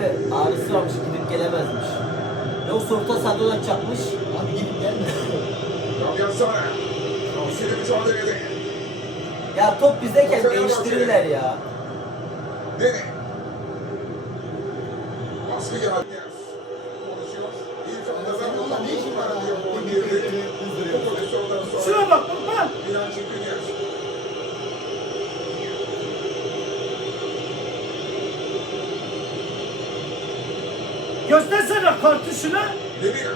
Abi ağrısı varmış gidip gelemezmiş. Yoksa orta sahada oynatacakmış. Abi gidip gelme. Ya top bizdeyken değiştirirler ya. Nene. Baskı geldi. Konuşuyor. İlk anda ben Ulan ne işin var abi? Bu Bir bir girdi. bir Bu kızdırıyor. pozisyondan sonra. Şuna bak bak. Milan Skriniar. Göstersene kartı şuna. Lemina.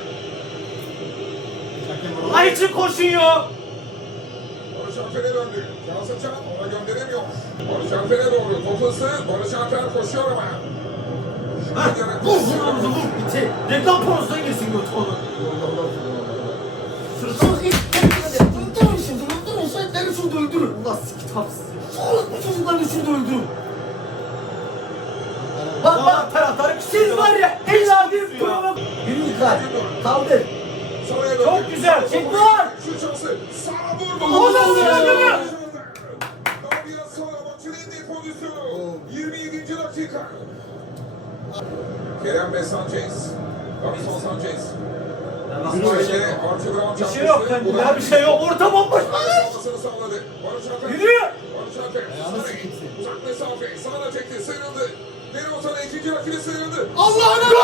Hakem orada. Ay için koşuyor. Barış Alper'e döndü. Yansın Can ona gönderemiyor. Barış Alper'e doğru. Top hızlı. Barış Alper koşuyor ama. Skriniar'a Vur vur vur. Bitti. Reklam pornosuna girsin götü onu. Kendine öldürün şimdi öldürün sen şurada öldürün. Allah sikitapsız. Bu çocukların şurada öldürün. Bak bak taraftarı siz Kaldır. Çok güzel. Çek var. O da. 27. dakika. Kerem ve Sanchez. Davison Sanchez. Bir şey yok kendine bir şey yok. Orta bomboş. Sıkıntı. Uzak mesafe. Sağına çekti. Sıyrıldı. Deri Ozan'a ikinci rakibi sıyrıldı. Allah'ına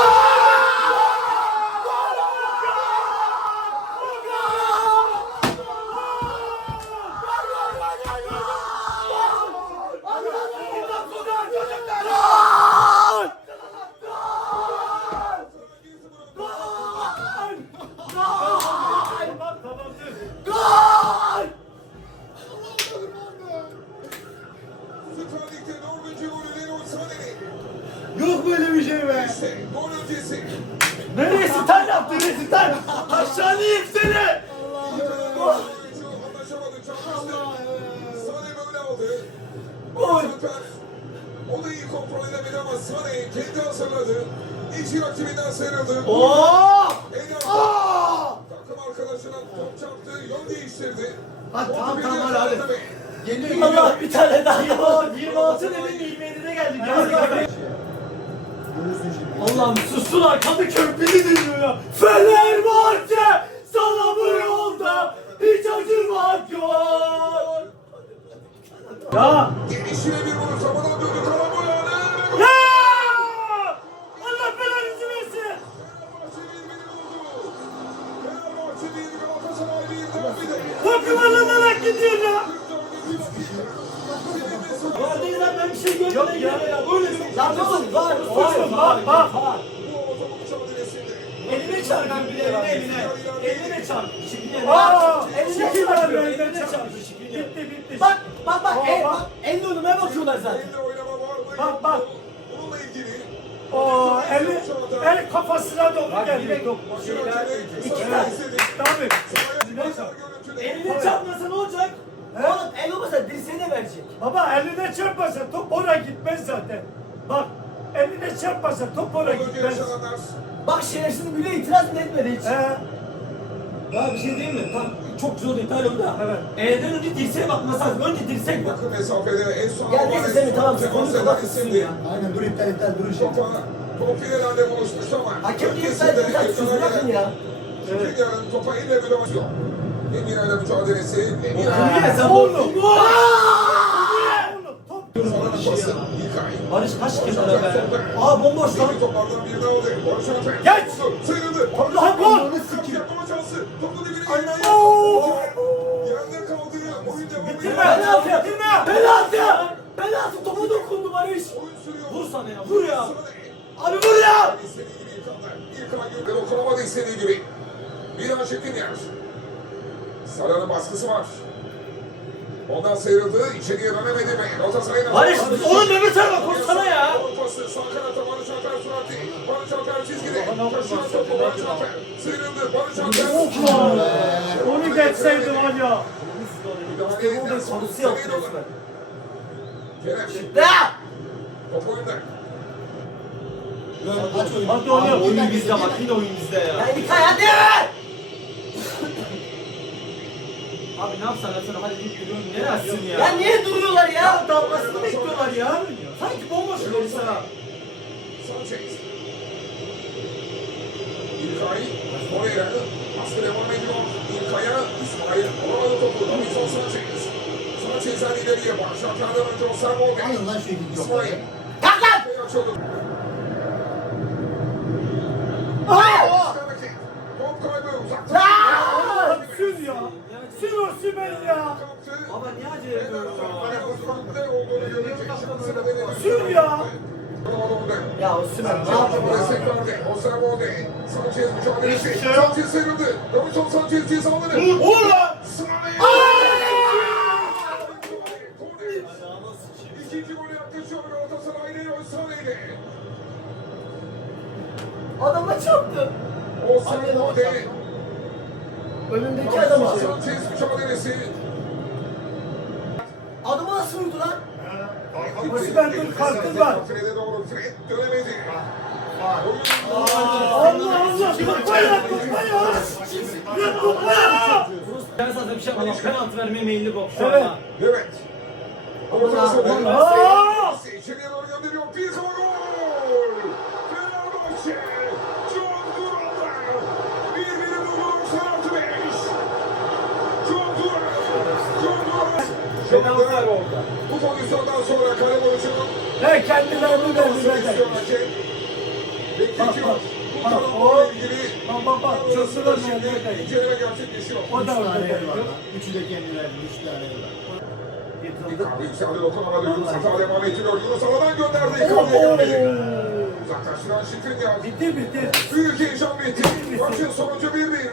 ama Sané kendi hazırladı. İki rakibinden sıyrıldı. Oo! Aa! Takım arkadaşına top çarptı. Yön değiştirdi. Hadi tamam tamam hadi hadi. Geliyor. Allah bir tane daha. 26 26 dedin 27'de geldik. Allah'ım sussun arkamda körpeli dinliyor ya. Fenerbahçe sana bu yolda hiç acımak yok. Ya! Gelişine bir vuruş. Havadan Yok ya, oğlum var. Bak. Bu Avrupa mücadelesinde. Eline çarpın bir eline eline. Eline çarpın. Aa, Aa! eline çarpın. eline çarpın. Bitti bitti. Bak bak bak. El, bak. bak. El önüme bakıyorlar zaten. Elle var? Bak, bak. Bununla ilgili Oo, eli, el kafasına doğru geldi. İki tane. Tabii. Elini çarpmasa ne olacak? Oğlum el olmasa dirseğine verecek. Baba eline çarpmasa top oraya gitmez zaten. Bak eline çarpmasa top oraya Önce gitmez. Bak şerefsiz bile itiraz bile etmedi hiç. He. Ya bir şey diyeyim mi? Tam çok güzel oldu ithal oldu da. Evet. Elden önce dirseğe bakması lazım. Önce dirsek bak. yakın mesafede en son Ya neyse Semih tamam siz konuyu kapatırsın ya. Aynen dur iptal iptal durun. Topa top ileride buluşmuş ama Hakem sadece biraz ekrana siz bırakın ya. Skriniar'ın topa elle bile başlıyor. Lemina ile mücadelesi. Niye sen Oğlum. Pası. Barış kaç kenara be? Aa bomboş lan. Geç. Sıyrıldı. Allah'ım gol. Ananı Kalk sikeyim. yapma şansı. Topu dibine Anne. indi. Oo. Yerde kaldı. Oyun devam ediyor. Penaltı! Penaltı! Penaltı topa dokundu Barış. Oyun sürüyor. Vur sana ya, vur ya. Abi vur ya! İstediği gibi yıkandı. İlkay Gül'de dokunamadı istediği gibi. Bir an Şekilyer. Sarı'nın baskısı var. Ondan sıyrıldı. İçeriye dönemedi mi? Galatasaray'ın Barış oğlum Mehmet abi koşsana ya. Pası sağ kanata Barış Alper Suratı. Barış Alper çizgide. Taşıyor topu Barış Alper. Sıyrıldı. Barış Alper. Onu geçseydi var ya. İşte burada sorusu yaptı resmen. Ya! Top oyunda. Hadi. Abi, Oyun bizde bak, yine oyun bizde ya. Ya İlkay hadi! Abi ne yapsan sen hadi git duruyorsun. Neresi ya? Ya niye duruyorlar ya? dalmasını bekliyorlar ya. Sanki bomboş Yoksa- yoksa. Sanchez. İlkay. Moreira. Baskı devam ediyor. İlkay'a. İsmail. Alamadı topu. Davinson Sanchez. Sanchez'den ileriye. Başlatlardan önce Osterwolde. Alın lan şu İsmail. Kalk lan! Şey açıldı. Aa! Top kaybı uzakta. Lan Sür ya. O Sümen ya. Baba niye acele ediyorsun ya? Sür ya. Ya Osman ne yaptın ya? Sanchez mücadelesi. Sanchez sıyrıldı. Davinson Sanchez cezaları. Vur lan. İkinci golü yaklaşıyor Galatasaray Leroy Sané ile. Adama çarptı. Osterwolde. Önündeki adama. Sanchez mücadelesi. Adama nasıl vurdu lan? Dur, kalktın lan. Fred'e doğru Fred dönemedi. Allah Allah. Ya tutma ya. Ben sana bir şey yapmadım. Penaltı vermeye meyilli bok şu Evet. Evet. Orta sahada. Aa! Anda bu pozisyondan sonra vuruşunu Ne kendilerini verdi Nasıl verdi. istiyor hakem? Bekletiyor. Bak, Bu bak, o- Bak bak bak. Çözsüler şimdi nerede inceleme gerçekleşiyor. O da var. Üçü de kendilerinin. Üç tane var. Yükseldi dokunamadı. Yunus hata devam ettiriyor. Yunus aradan gönderdi. Icardi'ye gelmedi. Uzaklaştıran Şikrin geldi. Bitti bitti. Büyük heyecan bitti. Maçın sonucu 1-1.